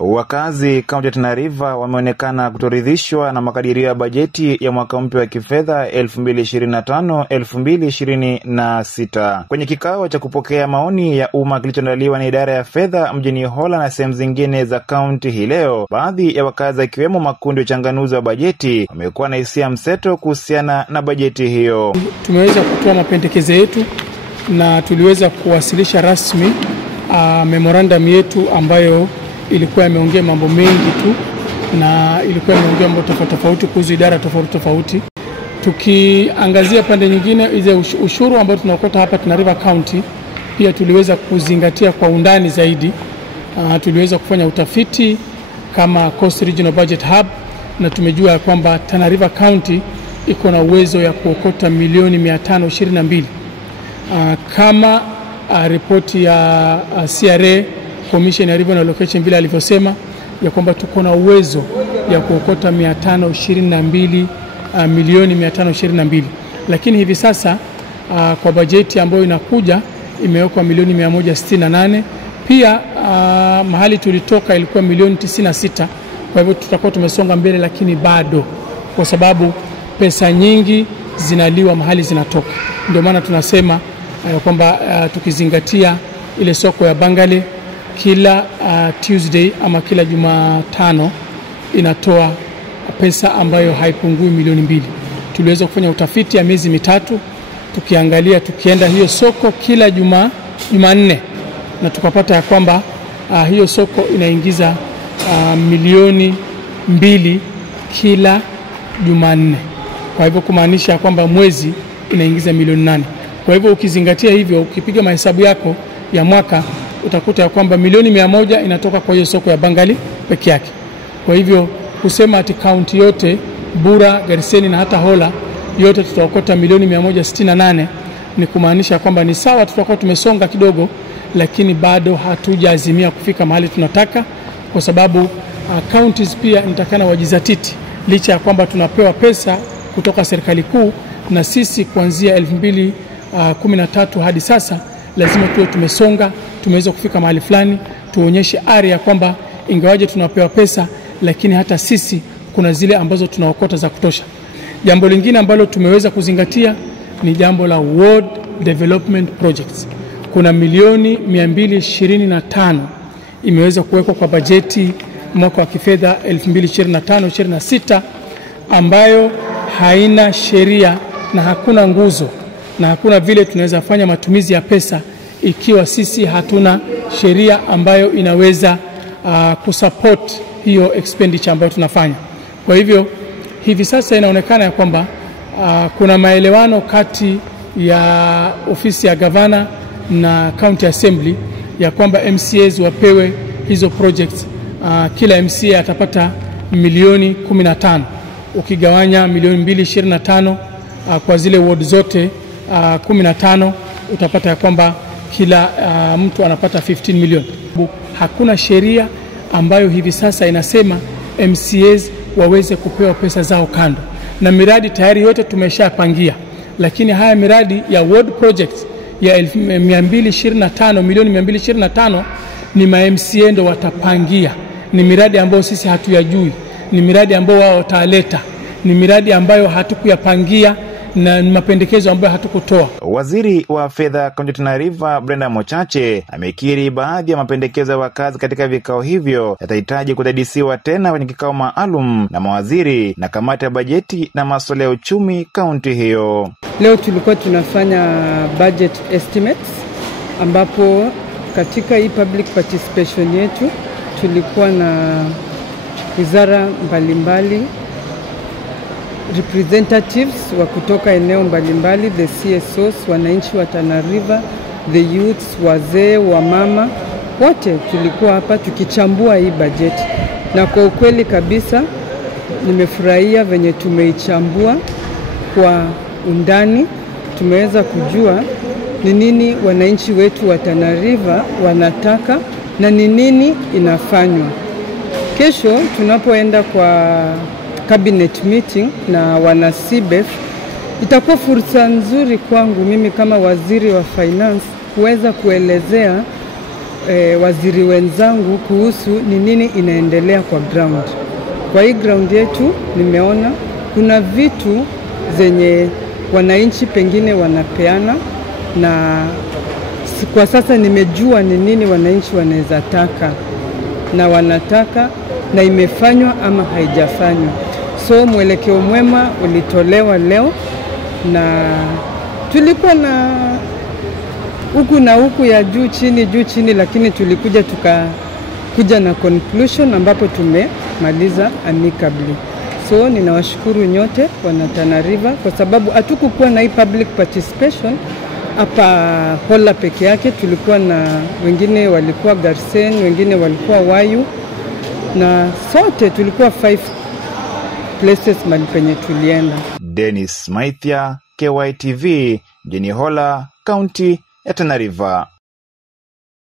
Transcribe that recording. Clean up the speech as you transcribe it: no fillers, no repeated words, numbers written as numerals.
Wakazi kaunti ya Tana River wameonekana kutoridhishwa na makadirio ya bajeti ya mwaka mpya wa kifedha 2025-2026. Kwenye kikao cha kupokea maoni ya umma kilichoandaliwa na idara ya fedha mjini Hola na sehemu zingine za kaunti hii leo, baadhi ya wakazi akiwemo makundi ya uchanganuzi wa bajeti wamekuwa na hisia mseto kuhusiana na bajeti hiyo. Tumeweza kutoa mapendekezo yetu na tuliweza kuwasilisha rasmi memorandum yetu ambayo ilikuwa imeongea mambo mengi tu na ilikuwa imeongea mambo tofauti kuhusu idara tofauti. Tukiangazia pande nyingine ile ushuru ambao tunaokota hapa Tana River County, pia tuliweza kuzingatia kwa undani zaidi. Tuliweza kufanya utafiti kama Coast Regional Budget Hub na tumejua kwamba Tana River County iko na uwezo ya kuokota milioni 522. Kama ripoti ya CRA Commission ya Revenue Allocation vile alivyosema ya kwamba tuko na uwezo ya kuokota 522 milioni 522, lakini hivi sasa kwa bajeti ambayo inakuja imewekwa milioni 168. Pia mahali tulitoka ilikuwa milioni 96. Kwa hivyo tutakuwa tumesonga mbele, lakini bado kwa sababu pesa nyingi zinaliwa mahali zinatoka. Ndio maana tunasema kwamba tukizingatia ile soko ya Bangale kila Tuesday ama kila Jumatano inatoa pesa ambayo haipungui milioni 2. Tuliweza kufanya utafiti ya miezi mitatu tukiangalia tukienda hiyo soko kila Jumanne na tukapata ya kwamba hiyo soko inaingiza milioni 2 kila Jumanne. Kwa hivyo kumaanisha kwamba mwezi inaingiza milioni 8. Kwa hivyo ukizingatia hivyo, ukipiga mahesabu yako ya mwaka utakuta ya kwamba milioni 100 inatoka kwa hiyo soko ya Bangali peke yake. Kwa hivyo kusema ati kaunti yote Bura, Gariseni na hata Hola yote tutaokota milioni 168 ni kumaanisha kwamba ni sawa, tutakuwa tumesonga kidogo, lakini bado hatujaazimia kufika mahali tunataka, kwa sababu counties pia nitakana wajizatiti, licha ya kwamba tunapewa pesa kutoka serikali kuu, na sisi kuanzia 2013 hadi sasa lazima tuwe tumesonga, tumeweza kufika mahali fulani, tuonyeshe ari ya kwamba ingawaje tunapewa pesa, lakini hata sisi kuna zile ambazo tunaokota za kutosha. Jambo lingine ambalo tumeweza kuzingatia ni jambo la World Development Projects. Kuna milioni 225 imeweza kuwekwa kwa bajeti mwaka wa kifedha 2025-26 ambayo haina sheria na hakuna nguzo na hakuna vile tunaweza fanya matumizi ya pesa ikiwa sisi hatuna sheria ambayo inaweza kusupport hiyo expenditure ambayo tunafanya. Kwa hivyo hivi sasa inaonekana ya kwamba kuna maelewano kati ya ofisi ya gavana na county assembly ya kwamba MCAs wapewe hizo projects. Kila MCA atapata milioni 15, ukigawanya milioni 225 kwa zile ward zote 15 utapata ya kwamba kila mtu anapata 15 milioni. Hakuna sheria ambayo hivi sasa inasema MCAs waweze kupewa pesa zao kando, na miradi tayari yote tumeshapangia, lakini haya miradi ya ward projects ya 225 milioni 225 ni ma-MCA ndo watapangia. Ni miradi ambayo sisi hatuyajui, ni miradi ambayo wao wataleta, ni miradi ambayo hatukuyapangia na mapendekezo ambayo hatukutoa. Waziri wa fedha kaunti ya Tana River Brenda Mochache amekiri baadhi ya mapendekezo ya wakazi katika vikao hivyo yatahitaji kudadisiwa tena kwenye kikao maalum na mawaziri na kamati ya bajeti na masuala ya uchumi kaunti hiyo. Leo tulikuwa tunafanya budget estimates, ambapo katika hii public participation yetu tulikuwa na wizara mbalimbali, representatives wa kutoka eneo mbalimbali, the CSOs, wananchi wa Tana River, the youths, wazee, wamama, wote tulikuwa hapa tukichambua hii bajeti. Na kwa ukweli kabisa nimefurahia venye tumeichambua kwa undani. Tumeweza kujua ni nini wananchi wetu wa Tana River wanataka na ni nini inafanywa. Kesho tunapoenda kwa cabinet meeting na wana CBEF, itakuwa fursa nzuri kwangu mimi kama waziri wa finance kuweza kuelezea waziri wenzangu kuhusu ni nini inaendelea kwa ground. Kwa hii ground yetu nimeona kuna vitu zenye wananchi pengine wanapeana, na kwa sasa nimejua ni nini wananchi wanaweza taka na wanataka na imefanywa ama haijafanywa. So mwelekeo mwema ulitolewa leo, na tulikuwa na huku na huku ya juu chini, lakini tukakuja na conclusion ambapo tumemaliza amicably. So ninawashukuru nyote wana Tana River kwa sababu hatukukuwa na hii public participation hapa Hola peke yake. Tulikuwa na wengine walikuwa Garsen, wengine walikuwa Wayu, na sote tulikuwa 5 places mahali penye tulienda. Dennis Maithia, KYTV, mjini Hola, kaunti ya Tana River.